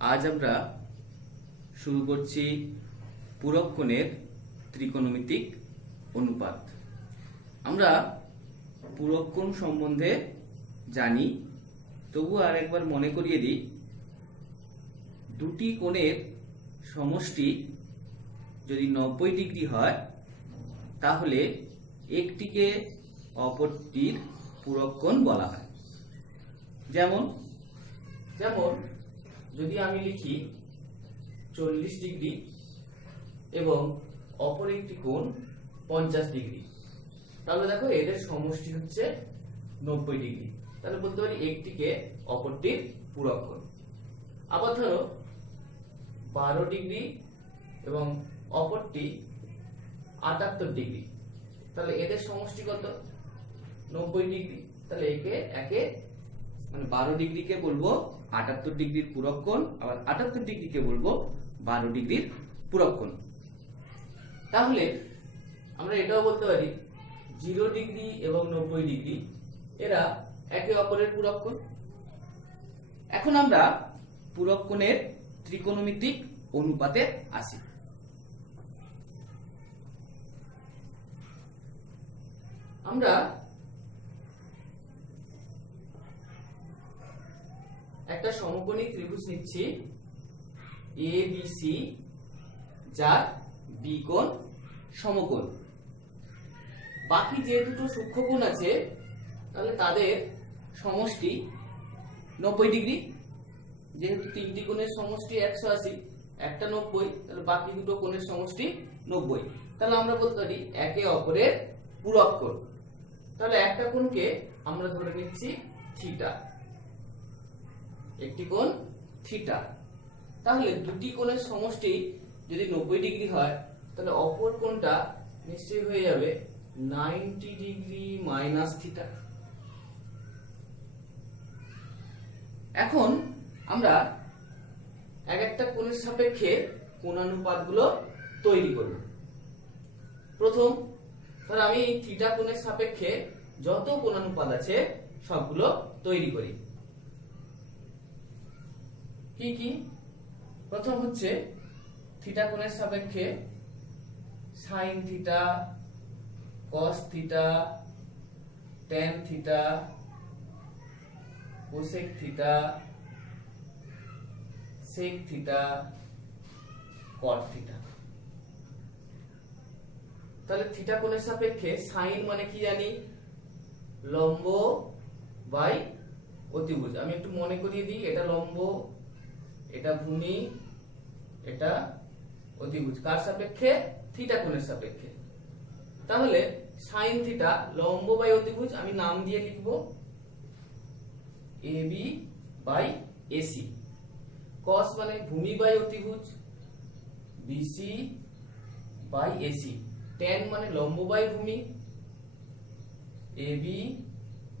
আজ আমরা শুরু করছি পূরক কোণের ত্রিকোণমিতিক অনুপাত। আমরা পূরক কোণ সম্বন্ধে জানি, তবু আর একবার মনে করিয়ে দিই। দুটি কোণের সমষ্টি যদি 90 ডিগ্রি হয় তাহলে একটিকে অপরটির পূরক কোণ বলা হয়। যেমন যদি আমি লিখি 40 ডিগ্রি এবং অপর একটি কোণ 50 ডিগ্রি, তাহলে দেখো এদের সমষ্টি হচ্ছে 90 ডিগ্রি। তাহলে বলতে পারি একটিকে অপরটির পূরক কোণ। আবার ধরো 12 ডিগ্রি এবং অপরটি 78 ডিগ্রি, তাহলে এদের সমষ্টি কত? 90 ডিগ্রি। তাহলে একে মানে 12 ডিগ্রিকে বলবো 78 ডিগ্রির পূরক কোণ, আবার 78 ডিগ্রিকে বলবো 12 ডিগ্রির পূরক কোণ। তাহলে আমরা এটাও বলতে পারি 0 ডিগ্রি এবং 90 ডিগ্রি এরা একে অপরের পূরক কোণ। এখন আমরা পূরক কোণের ত্রিকোণমিতিক অনুপাতে আসি। আমরা একটা সমকোণী ত্রিভুজ নিচ্ছি ABC, যার বি কোণ সমকোণ। বাকি যে দুটো সূক্ষ্মকোণ আছে তাহলে তাদের সমষ্টি 90 ডিগ্রি। যেহেতু তিনটি কোণের সমষ্টি 180, একটা 90, তাহলে বাকি দুটো কোণের সমষ্টি 90। তাহলে আমরা বলতে পারি একে অপরের পূরক কোণ। তাহলে একটা কোণকে আমরা ধরে নিচ্ছি থিটা, একটি কোণ থিটা। তাহলে দুটি কোণের সমষ্টি যদি 90 ডিগ্রি হয় তাহলে অপর কোণটা নিশ্চয়ই হয়ে যাবে 90 ডিগ্রি মাইনাস থিটা। এখন আমরা এক একটা কোণের সাপেক্ষে কোণানুপাতগুলো তৈরি করব। প্রথম ধর আমি এই থিটা কোণের সাপেক্ষে যত কোণানুপাত আছে সবগুলো তৈরি করি। কি কি? প্রথম হচ্ছে থিটা কোণের সাপেক্ষে sine theta, cos theta, tan theta, cosec theta, sec theta, cot theta. তাহলে থিটা কোণের সাপেক্ষে সাইন মানে কি জানি? লম্ব বাই অতিভুজ। আমি একটু মনে করিয়ে দিই, এটা লম্ব, এটা ভূমি, এটা অতিভুজ। কার সাপেক্ষে? থিটা কোণের সাপেক্ষে। তাহলে সাইন থিটা লম্ব বাই অতিভুজ আমি নাম দিয়ে লিখব এবি বাই এসি। কস মানে ভূমি বাই অতিভুজ বিসি বাই এসি। ট্যান মানে লম্ব বাই ভূমি এবি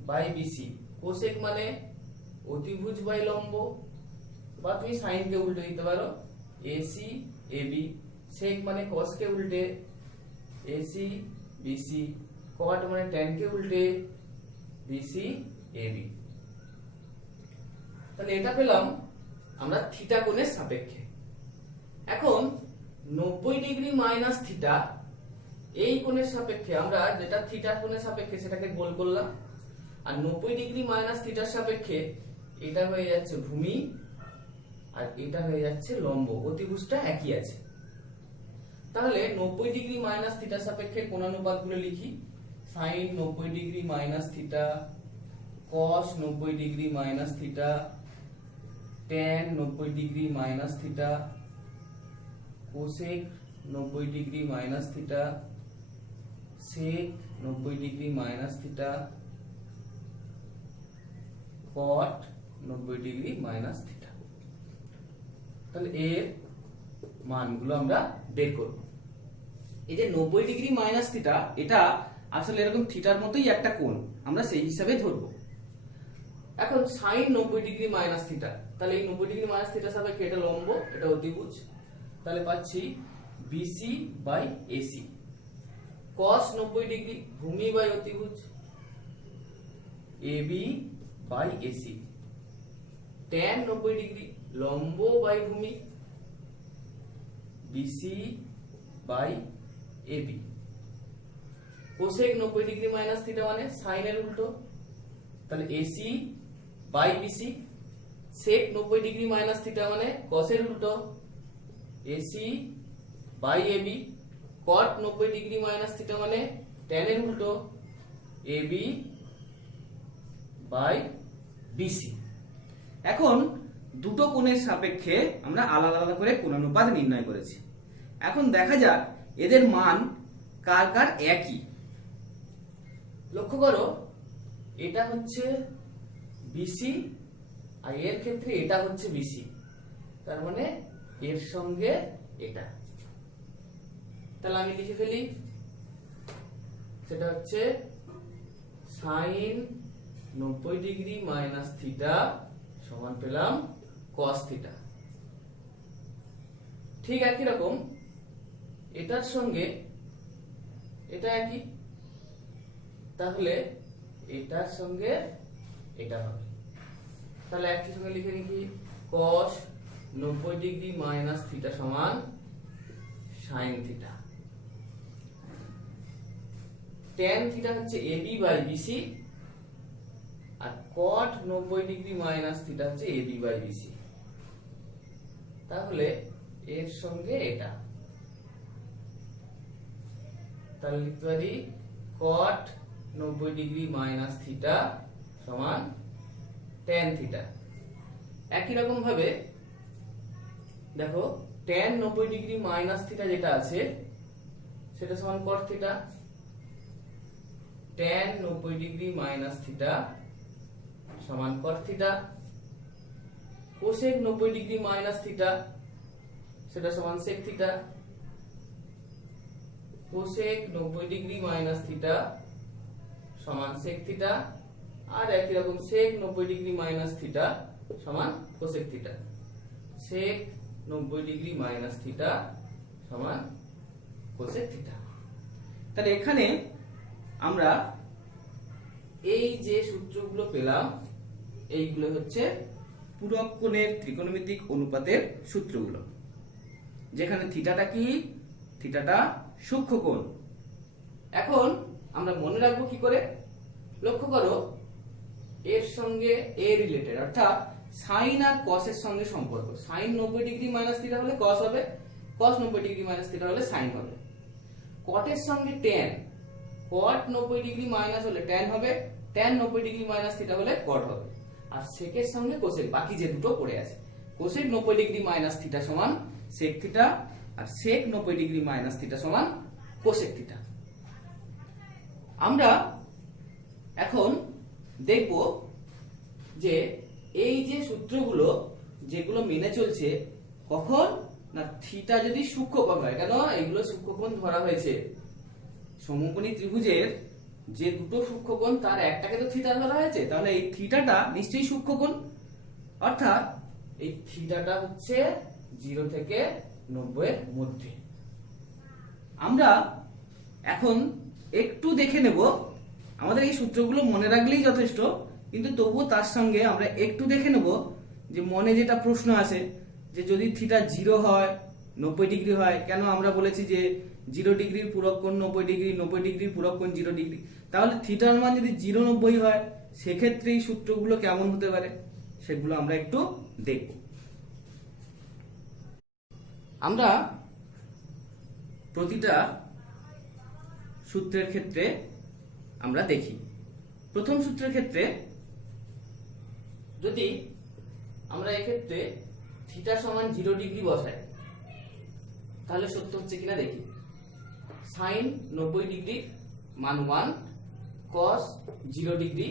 বাই বিসি। কোসেক মানে অতিভুজ বাই লম্ব, বা তুমি সাইনকে উল্টে দিতে পারো এসি এবি। সেক মানে কসকে উল্টে এসি বিসি। কট মানে ট্যানকে উল্টে বিসি এবি। তাহলে এটা পেলাম আমরা থিটা কোণের সাপেক্ষে। এখন 90 ডিগ্রি মাইনাস থিটা এই কোণের সাপেক্ষে আমরা যেটা থিটা কোণের সাপেক্ষে সেটাকে গোল করলাম, আর 90 ডিগ্রি মাইনাস থিটার সাপেক্ষে এটা হয়ে যাচ্ছে ভূমি আর এটা হয়ে যাচ্ছে লম্ব। অতিভুজটা একই আছে। তাহলে 90 ডিগ্রি মাইনাস থিটার সাপেক্ষে কোণানুপাতগুলো লিখি। Sine 90 degree minus theta, cos 90 degree minus theta, tan 90 degree minus theta, cosec 90 degree minus theta, sec 90 degree minus theta, cot 90 degree minus theta. তাহলে এর মানগুলো আমরা বের করব। এই যে 90 ডিগ্রি মাইনাস থিটা, এটা আসলে এরকম থিটার মতোই একটা কোণ, আমরা সেই হিসাবে ধরবো। এখন সাইন 90 ডিগ্রি মাইনাস থিটা, তাহলে এই 90 ডিগ্রি মাইনাস থিটার সাপেক্ষে এটা লম্ব, এটা অতিভুজ। তাহলে পাচ্ছি B C by A C. Cos 90 degree ভূমি বাই অতিভুজ A B by A C. Tan 90 degree লম্ব বাই ভূমি, B C by A B. Cosec 90 degree minus theta মানে সাইনের উল্টো, তাহলে A C by B C. Sec 90 degree minus theta মানে কসের উল্টো, A C by A B. Cot 90 degree minus theta মানে ট্যানের উল্টো, এবি বাই বিসি। এখন দুটো কোণের সাপেক্ষে আমরা আলাদা আলাদা করে কোণানুপাত নির্ণয় করেছি। এখন দেখা যাক এদের মান কার কার একই। লক্ষ্য করো, এটা হচ্ছে বিসি আর এর ক্ষেত্রে এটা হচ্ছে বিসি, তার মানে এর সঙ্গে এটা। তাহলে আমি লিখে ফেলি, সেটা হচ্ছে সাইন 90 ডিগ্রি মাইনাস থিটা সমান পেলাম কস থিটা। ঠিক একই রকম এটার সঙ্গে এটা একই, তাহলে এটার সঙ্গে এটা হবে। তাহলে একই সঙ্গে লিখে নিই কস 90 ডিগ্রি মাইনাস থিটা সমান সাইন থিটা। ট্যান থিটা হচ্ছে এবি বাই বিসি, আর কট 90 ডিগ্রি মাইনাস থিটা হচ্ছে এবি বাই বিসি। তাহলে এর সঙ্গে এটা, তাহলে লিখতে পারি কট 90 ডিগ্রি মাইনাস থিটা সমান ট্যান থিটা। একই রকম ভাবে দেখো ট্যান 90 ডিগ্রি মাইনাস থিটা যেটা আছে সেটা সমান cot theta. Tan 90 degree minus theta সমান cot theta. Cosec 90 degree minus theta সেটা সমান sec theta. Cosec 90 degree minus theta সমান সেক থিটা। আর একই রকম সেক 90 ডিগ্রি মাইনাস থিটা সমান cosec theta. Sec 90 degree minus theta সমান কোসেক থিটা। তাহলে এখানে আমরা এই যে সূত্রগুলো পেলাম এইগুলো হচ্ছে পূরক কোণের ত্রিকোণমিতিক অনুপাতের সূত্রগুলো, যেখানে থিটাটা কি, থিটাটা সূক্ষ্ম কোণ। এখন আমরা মনে রাখবো কি করে, লক্ষ্য করো এর সঙ্গে এ রিলেটেড, অর্থাৎ সাইন আর কসের সঙ্গে সম্পর্ক। সাইন 90 ডিগ্রি মাইনাস থিটা হলে কস হবে, কস 90 ডিগ্রি মাইনাস থিটা হলে সাইন হবে। কটের সঙ্গে ট্যান, কট 90 ডিগ্রি মাইনাস হলে ট্যান হবে, ট্যান 90 ডিগ্রি মাইনাস থিটা হলে কট হবে। আর সেকের সঙ্গে কোসেক, বাকি যে দুটো পড়ে আছে, কোসেক 90 ডিগ্রি মাইনাস থিটা সমান সেক থিটা, আর সেক 90 ডিগ্রি মাইনাস থিটা সমান কোসেক থিটা। আমরা এখন দেখব যে এই যে সূত্রগুলো যেগুলো মেনে চলছে, কখন না থিটা যদি সূক্ষ্মকোণ হয়। কেন এগুলো সূক্ষ্মকোণ ধরা হয়েছে? সমকোণী ত্রিভুজের যে দুটো সূক্ষ্মকোণ তার একটাকে তো থিটা ধরা হয়েছে, তাহলে এই থিটাটা নিশ্চয়ই সূক্ষ্মকোণ। অর্থাৎ এই থিটাটা হচ্ছে 0 থেকে 90 এর মধ্যে। আমরা এখন একটু দেখে নেব, আমাদের এই সূত্রগুলো মনে রাখলেই যথেষ্ট, কিন্তু তবুও তার সঙ্গে আমরা একটু দেখে নেব যে মনে যেটা প্রশ্ন আছে যে যদি থিটা 0 হয় 90 ডিগ্রি হয়, কেন আমরা বলেছি যে 0 ডিগ্রির পূরক কোণ 90 ডিগ্রি, 90 ডিগ্রির পূরক কোণ 0 ডিগ্রি, তাহলে থিটার মান যদি 0 90 হয় সেক্ষেত্রে এই সূত্রগুলো কেমন হতে পারে সেগুলো আমরা একটু দেখব। আমরা প্রতিটা সূত্রের ক্ষেত্রে আমরা দেখি। প্রথম সূত্রের ক্ষেত্রে যদি আমরা এক্ষেত্রে থিটা সমান 0 ডিগ্রি বসাই তাহলে সত্য হচ্ছে কিনা দেখি। সাইন 90 ডিগ্রি মান 1, কস 0 ডিগ্রি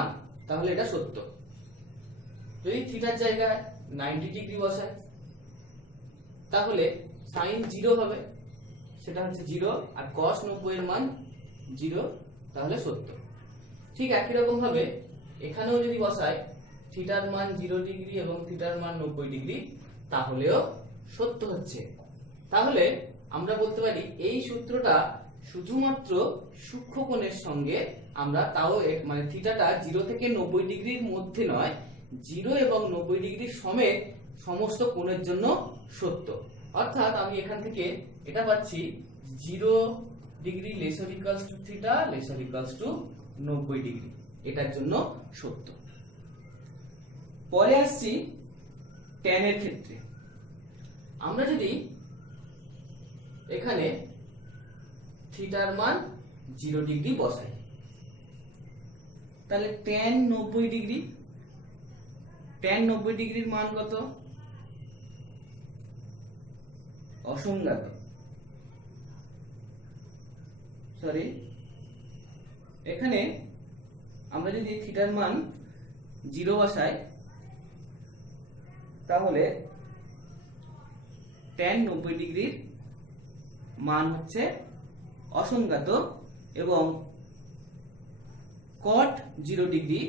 1, তাহলে এটা সত্য। যদি থিটার জায়গায় 90 ডিগ্রি বসাই তাহলে সাইন 0 হবে, সেটা হচ্ছে 0, আর কস 90 এর মান 0, তাহলে সত্য। ঠিক একই রকম ভাবে এখানেও যদি বসাই থিটার মান 0 ডিগ্রি এবং থিটার মান 90 ডিগ্রি, তাহলেও সত্য হচ্ছে। তাহলে আমরা বলতে পারি এই সূত্রটা শুধুমাত্র সূক্ষ্মকোণের সঙ্গে আমরা, তাও মানে থিটাটা 0 থেকে 90 ডিগ্রির মধ্যে নয়, 0 এবং 90 ডিগ্রি সমেত সমস্ত কোণের জন্য সত্য। অর্থাৎ আমি এখান থেকে এটা পাচ্ছি 0 degree lesser equals to theta lesser equals to 90 degree, এটার জন্য সত্য। পরে আসছি tan এর ক্ষেত্রে। আমরা যদি এখানে থিটার মান 0 ডিগ্রি বসাই, তাহলে tan 90 ডিগ্রি, tan 90 ডিগ্রির মান কত? অসংজ্ঞাত, সরি, এখানে আমরা যদি থিটার মান 0 বসাই তাহলে tan 90 ডিগ্রির মান হচ্ছে অসংজ্ঞাত এবং cot 0 ডিগ্রি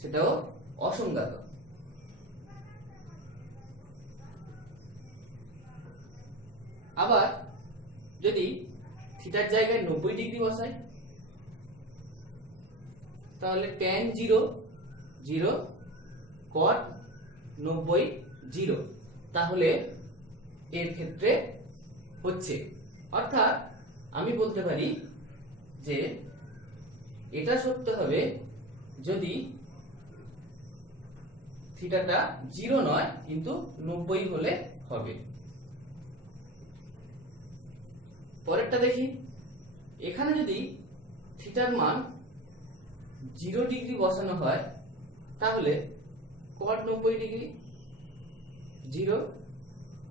সেটাও অসংজ্ঞাত। আবার যদি থিটার জায়গায় 90 ডিগ্রি বসাই তাহলে tan 0 0 cot 90 0, তাহলে এর ক্ষেত্রে হচ্ছে, অর্থাৎ আমি বলতে পারি যে এটা সত্য হবে যদি থিটাটা 0 নয় কিন্তু 90 হলে হবে। পরেরটা দেখি, এখানে যদি থিটার মান 0 ডিগ্রি বসানো হয় তাহলে cot 90 ডিগ্রি 0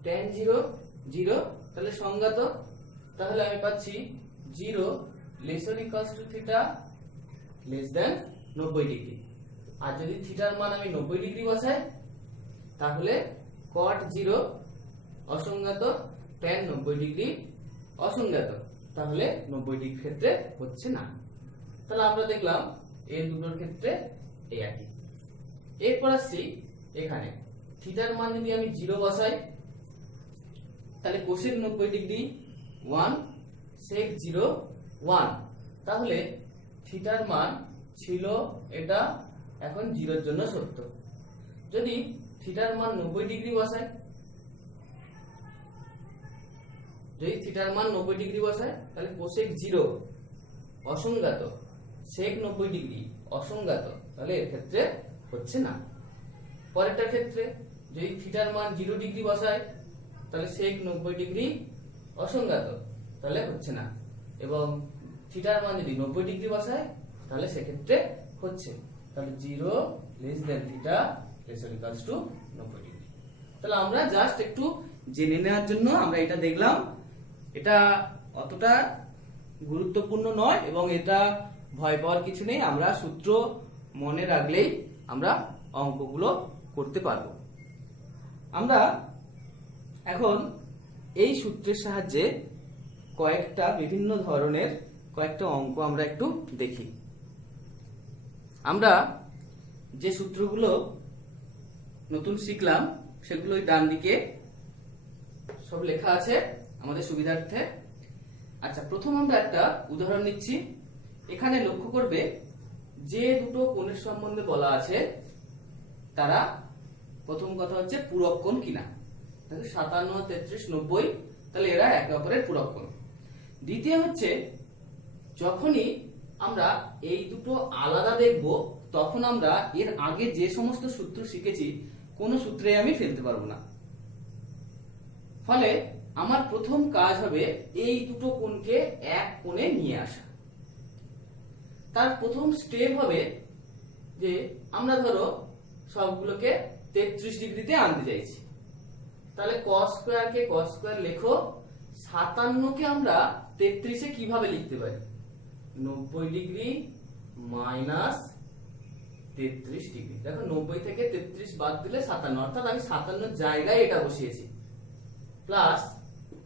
tan 0 0, তাহলে সংজ্ঞাত, তাহলে আমি পাচ্ছি 0 lesser equals to theta less than 90 degree. আর যদি থিটার মান আমি 90 ডিগ্রি বসাই তাহলে cot 0 অসংজ্ঞাত tan 90 ডিগ্রি অসংজ্ঞাত, তাহলে 90 ডিগ্রি ক্ষেত্রে হচ্ছে না। তাহলে আমরা দেখলাম এই দুটোর ক্ষেত্রে এই একই। এরপর আসছি এখানে থিটার মান যদি আমি 0 বসাই তাহলে কোসেক 90 ডিগ্রি 1 sec 0 1, তাহলে থিটার মান ছিল এটা, এখন 0 এর জন্য সত্য। যদি থিটার মান 90 ডিগ্রি বসাই, যদি থিটার মান 90 ডিগ্রি বসাই তাহলে কোসেক 0 অসংজ্ঞাত sec 90 ডিগ্রি অসংজ্ঞাত, তাহলে এর ক্ষেত্রে হচ্ছে না। পরেরটার ক্ষেত্রে যদি থিটার মান 0 ডিগ্রি বসাই তাহলে sec 90 ডিগ্রি অসংজ্ঞাত, তাহলে হচ্ছে না, এবং থিটার মান যদি 90 ডিগ্রি বসাই তাহলে সেক্ষেত্রে হচ্ছে। তাহলে 0 less than theta lesser equals to 90 degree. তাহলে আমরা জাস্ট একটু জেনে নেওয়ার জন্য আমরা এটা দেখলাম, এটা অতটা গুরুত্বপূর্ণ নয় এবং এটা ভয় পাওয়ার কিছু নেই, আমরা সূত্র মনে রাখলেই আমরা অঙ্কগুলো করতে পারবো। আমরা এখন এই সূত্রের সাহায্যে কয়েকটা বিভিন্ন ধরনের কয়েকটা অঙ্ক আমরা একটু দেখি। আমরা যে সূত্রগুলো নতুন শিখলাম সেগুলো ডান দিকে সব লেখা আছে আমাদের সুবিধার্থে। আচ্ছা, প্রথম আমরা একটা উদাহরণ নিচ্ছি। এখানে লক্ষ্য করবে যে দুটো কোণের সম্বন্ধে বলা আছে তারা, প্রথম কথা হচ্ছে পূরক কোণ কিনা, 57 33 90, তাহলে এরা একে অপরের পূরক কোণ। দ্বিতীয় হচ্ছে যখনই আমরা এই দুটো আলাদা দেখব তখন আমরা এর আগে যে সমস্ত সূত্র শিখেছি কোনো সূত্রে আমি ফেলতে পারবো না, ফলে আমার প্রথম কাজ হবে এই দুটো কোণকে এক কোণে নিয়ে আসা। তার প্রথম স্টেপ হবে যে আমরা ধরো সবগুলোকে 33 ডিগ্রিতে আনতে চাইছি, তাহলে cos স্কয়ার কে cos স্কয়ার লেখো, 57 কে আমরা 33 এ কিভাবে লিখতে পারি, 90 ডিগ্রি মাইনাস 33 ডিগ্রি। দেখো 90 থেকে 33 বাদ দিলে 57, অর্থাৎ আমি 57 জায়গায় এটা বসিয়েছি, প্লাস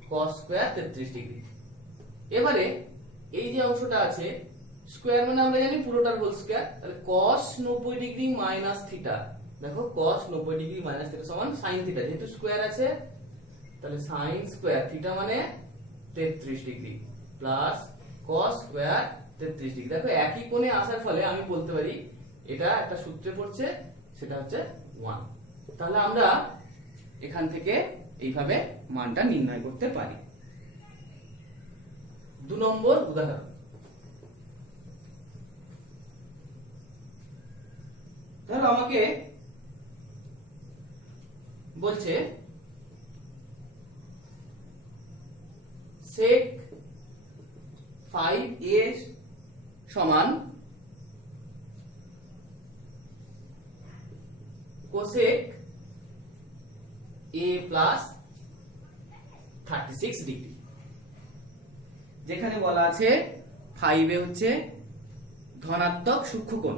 cos স্কয়ার 33 ডিগ্রি। এবারে এই যে অংশটা আছে স্কয়ার মানে আমরা জানি পুরোটার হোল স্কয়ার, তাহলে cos 90 ডিগ্রি মাইনাস থিটা, দেখো cos 90 ডিগ্রি মাইনাস থিটা সমান sin থিটা, যেহেতু স্কয়ার আছে তাহলে sin স্কয়ার থিটা মানে 33 degree plus cos square 33 degree. দেখো একই কোণে আসার ফলে আমি বলতে পারি এটা একটা সূত্রে পড়ছে, সেটা হচ্ছে 1। তাহলে আমরা এখান থেকে এইভাবে মানটা নির্ণয় করতে পারি। 2 নম্বর উদাহরণ, ধরো আমাকে বলছে sec 5a সমান cosec a প্লাস 36 ডিগ্রি। যেখানে বলা আছে 5 এ হচ্ছে ধনাত্মক সূক্ষ্মকোণ,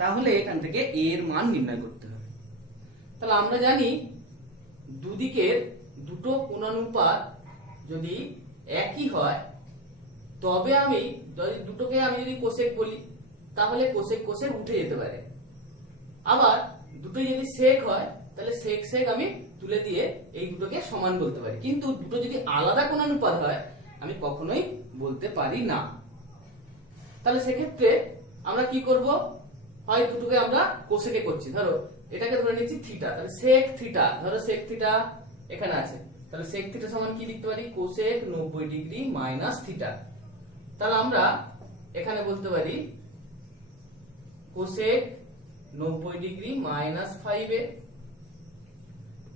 তাহলে এখান থেকে a এর মান নির্ণয় করতে হবে। তাহলে আমরা জানি দুদিকের দুটো কোণানুপাত যদি একই হয় তবে আমি দুটোকে যদি কোসেক বলি তাহলে কোসেক কোসেক উঠে যেতে পারে। আবার দুটোই যদি সেক হয় তাহলে সেক সেক আমি তুলে দিয়ে এই দুটোকে সমান বলতে পারি, কিন্তু দুটো যদি আলাদা কোণানুপাত হয় আমি কখনোই বলতে পারি না। তাহলে সেক্ষেত্রে আমরা কি করব, হয় দুটোকে আমরা কোসেকে করছি, ধরো এটাকে ধরে নিচ্ছি থিটা, তাহলে সেক থিটা, ধরো সেক থিটা এখানে আছে, তাহলে সেক থিটা সমান কি লিখতে পারি, কোসেক 90 ডিগ্রি মাইনাস থিটা। তাহলে আমরা এখানে বলতে পারি কোসেক 90 ডিগ্রি মাইনাস 5a,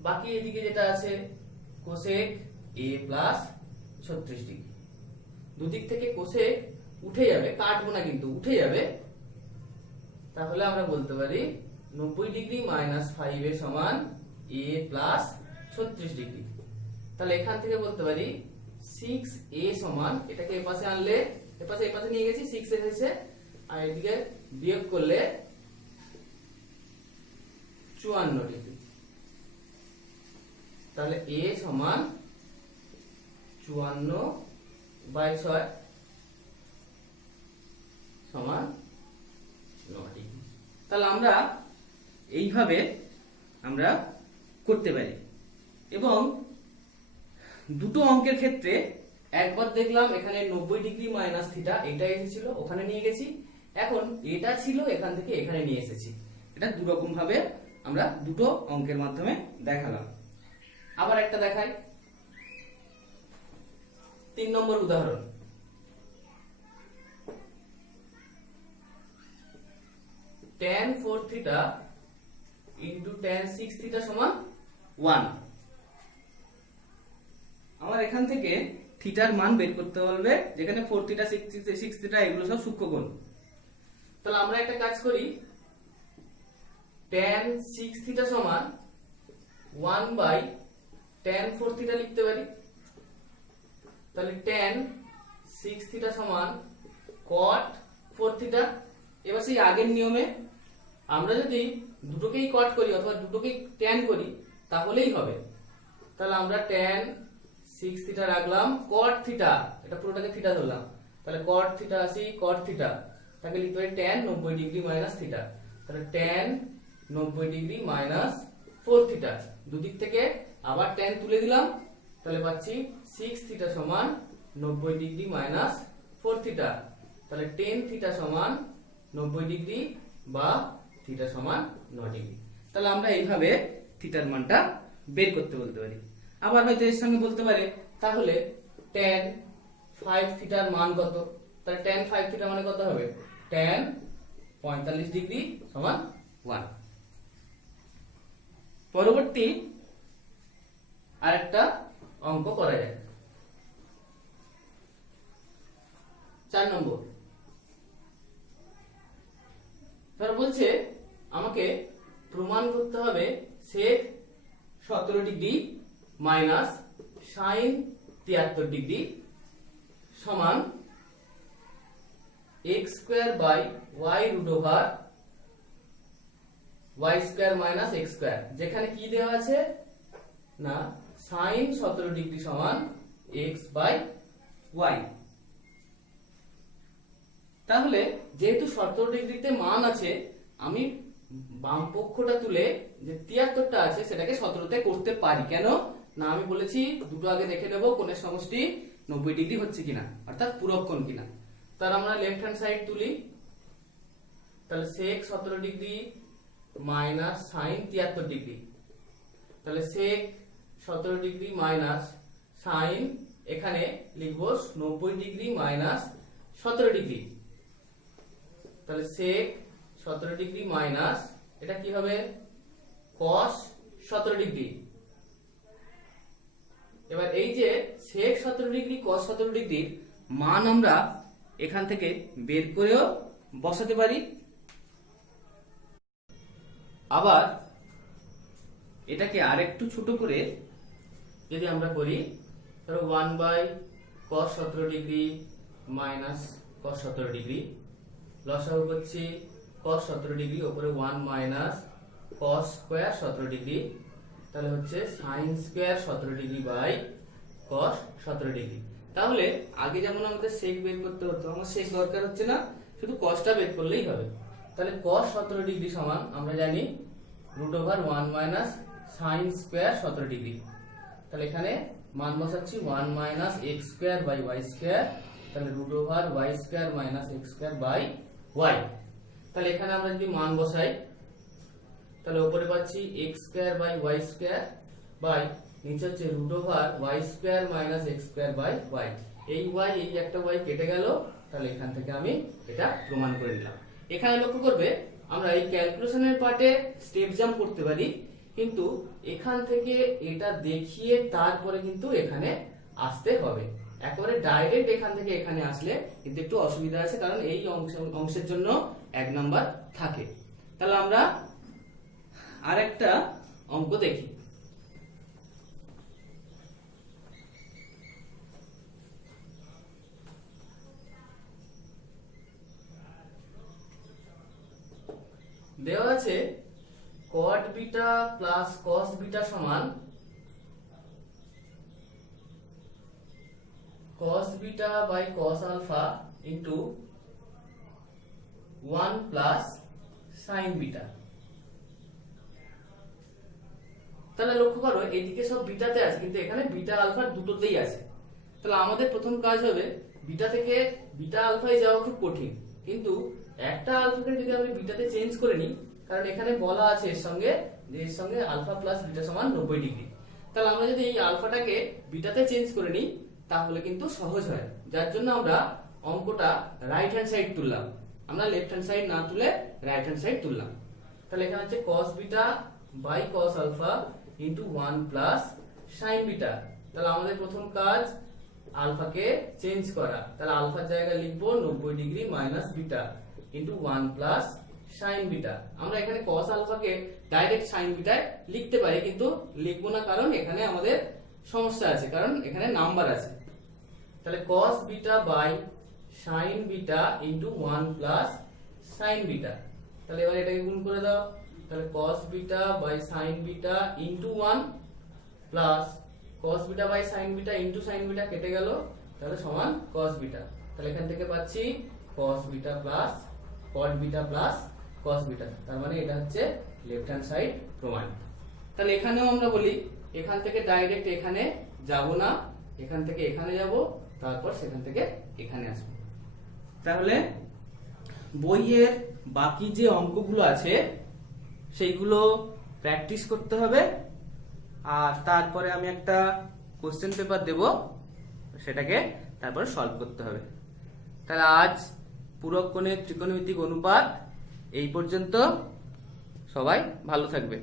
বাকি এদিকে যেটা আছে কোসেক a প্লাস 36 ডিগ্রি। দুদিক থেকে কোসেক উঠে যাবে, কাটবো না কিন্তু উঠে যাবে, তাহলে আমরা বলতে পারি 90 ডিগ্রি মাইনাস 5a সমান a প্লাস 36 ডিগ্রি। তাহলে এখান থেকে বলতে পারি 6a সমান, এটাকে এই পাশে আনলে এই পাশে নিয়ে গেছি 6 এসেছে, আর এদিকে বিয়োগ করলে 54 ডিগ্রি। তাহলে a সমান 54/6 সমান 9 ডিগ্রি। তাহলে আমরা এইভাবে আমরা করতে পারি। এবং দুটো অঙ্কের ক্ষেত্রে একবার দেখলাম এখানে 90 ডিগ্রি মাইনাস থিটা এটা এসেছিল, ওখানে নিয়ে গেছি, এখন এটা ছিল এখান থেকে এখানে নিয়ে এসেছি। এটা দু রকম ভাবে আমরা দুটো অঙ্কের মাধ্যমে দেখালাম। আবার একটা দেখাই, 3 নম্বর উদাহরণ, tan 4 theta into tan 6 theta সমান 1। আমার এখান থেকে থিটার মান বের করতে বলবে, যেখানে 4 থিটা 6 থিটা এগুলো সব সূক্ষ্মকোণ। তাহলে আমরা একটা কাজ করি, tan 6 থিটা সমান 1/tan 4 থিটা লিখতে পারি। তাহলে tan 6 থিটা সমান cot 4 থিটা। এবার সেই আগের নিয়মে আমরা যদি দুটোকেই কট করি অথবা দুটোকেই tan করি তাহলেই হবে। তাহলে আমরা tan 6 থিটা রাখলাম, cot থিটা, এটা পুরোটাকে থিটা ধরলাম, তাহলে cot থিটা আসি cot থিটা, তাকে লিখতে পারি tan 90 ডিগ্রি মাইনাস থিটা। তাহলে tan 90 ডিগ্রি মাইনাস 4 থিটা, দুদিক থেকে আবার tan তুলে দিলাম, তাহলে পাচ্ছি 6 থিটা সমান 90 ডিগ্রি মাইনাস 4 থিটা। তাহলে tan থিটা সমান 90 ডিগ্রি বা থিটা সমান 9 ডিগ্রি। তাহলে আমরা এইভাবে থিটার মানটা বের করতে বলতে পারি। আবার হয়তো এর সঙ্গে বলতে পারে তাহলে tan 5 থিটার মান কত, তাহলে tan 5 থিটা মানে কত হবে, tan 45 ডিগ্রি সমান 1। পরবর্তী আরেকটা অঙ্ক করা যায়, 4 নম্বর। তারা বলছে আমাকে প্রমাণ করতে হবে sec 17 degree minus sin 73 degree সমান x square by y root over y square minus x square, যেখানে কি দেওয়া আছে না sin 17 ডিগ্রি সমান x বাই y। তাহলে যেহেতু 17 ডিগ্রিতে মান আছে, আমি বাম পক্ষটা তুলে যে 73টা আছে সেটাকে 17তে করতে পারি। কেন না, আমি বলেছি দুটো আগে দেখে নেব কোণের সমষ্টি 90 ডিগ্রি হচ্ছে কিনা, অর্থাৎ পূরক কোণ কিনা। তার আমরা লেফট হ্যান্ড সাইড তুলি, তাহলে sec 17 degree minus sine 73 degree. তাহলে সেক 17 ডিগ্রি মাইনাস সাইন এখানে লিখবো 90 ডিগ্রি মাইনাস 17 ডিগ্রি। তাহলে সেক 17 ডিগ্রি মাইনাস এটা কি হবে cos 17 ডিগ্রি। এবার এই যে সেক 17 ডিগ্রি cos 17 ডিগ্রির মান আমরা এখান থেকে বের করেও বসাতে পারি। আবার এটাকে আরেকটু ছোট করে যদি আমরা করি, ধরো 1/cos 17 degree minus cos 17 degree, লসাগু করছি cos 17 ডিগ্রি উপরে 1 মাইনাস cos স্কয়ার 17 ডিগ্রি, তাহলে হচ্ছে sin square 17 degree by cos 17 degree. তাহলে আগে যেমন আমাদের সেক বের করতে হতো, আমার সেক দরকার হচ্ছে না, শুধু cosটা বের করলেই হবে। তাহলে cos 17 ডিগ্রি সমান আমরা জানি √1 মাইনাস sin স্কয়ার 17 ডিগ্রি। তাহলে এখানে মান বসাচ্ছি 1 minus x square by y square, তাহলে √y square minus x square by y। তাহলে এখানে আমরা যদি মান বসাই তাহলে উপরে পাচ্ছি x square by y square by নিচে হচ্ছে √y square minus x square by y। এই y এই একটা y কেটে গেল, তাহলে এখান থেকে আমি এটা প্রমাণ করে নিলাম। এখানে লক্ষ্য করবে আমরা এই ক্যালকুলেশনের পার্টে স্টেপ জাম্প করতে পারি, কিন্তু এখান থেকে এটা দেখিয়ে তারপরে কিন্তু এখানে আসতে হবে। একেবারে ডাইরেক্ট এখান থেকে এখানে আসলে কিন্তু একটু অসুবিধা আছে, কারণ এই অংশের জন্য 1 নাম্বার থাকে। তাহলে আমরা আরেকটা অঙ্ক দেখি। দেওয়া আছে cot beta plus cos beta সমান cos beta by cos alpha into 1 plus sin beta. তাহলে লক্ষ্য করো এদিকে সব বিটাতে আছে, কিন্তু এখানে বিটা আলফা দুটোতেই আছে। তাহলে আমাদের প্রথম কাজ হবে বিটা থেকে বিটা আলফায় যাওয়া খুব কঠিন, কিন্তু একটা আলফাকে যদি আমি বিটাতে চেঞ্জ করে নিই, কারণ এখানে বলা আছে এর সঙ্গে যে এর সঙ্গে আলফা প্লাস বিটা সমান 90 ডিগ্রি। তাহলে আমরা যদি এই আলফাটাকে বিটাতে চেঞ্জ করে নিই তাহলে কিন্তু সহজ হয়, যার জন্য আমরা অঙ্কটা রাইট হ্যান্ড সাইড তুললাম, আমরা লেফট হ্যান্ড সাইড না তুলে রাইট হ্যান্ড সাইড তুললাম। তাহলে এখানে হচ্ছে cos beta by cos alpha into 1 plus sin beta. তাহলে আমাদের প্রথম কাজ আলফাকে চেঞ্জ করা, তাহলে আলফার জায়গায় লিখবো 90 degree minus beta into 1 plus sin beta. আমরা এখানে cos আলফাকে ডাইরেক্ট sin বিটায় লিখতে পারি, কিন্তু লিখবো না, কারণ এখানে আমাদের সমস্যা আছে, কারণ এখানে নাম্বার আছে। তাহলে cos beta by sin beta into 1 plus sin beta. তাহলে এবার এটাকে গুণ করে দাও, তাহলে cos beta by sin beta into 1 plus cos beta by sin beta into sin beta কেটে গেল, তাহলে সমান cos বিটা। তাহলে এখান থেকে পাচ্ছি cos beta plus cot beta plus cos beta, তার মানে এটা হচ্ছে লেফট হ্যান্ড সাইড প্রমাণ। তাহলে এখানেও আমরা বলি এখান থেকে ডাইরেক্ট এখানে যাব না, এখান থেকে এখানে যাব, তারপর সেখান থেকে এখানে আসবো। তাহলে বইয়ের বাকি যে অঙ্কগুলো আছে সেইগুলো প্র্যাকটিস করতে হবে, আর তারপরে আমি একটা কোশ্চেন পেপার দেব, সেটাকে তারপরে সলভ করতে হবে। তাহলে আজ পুরক কোণের ত্রিকোণমিতিক অনুপাত এই পর্যন্ত। সবাই ভালো থাকবে।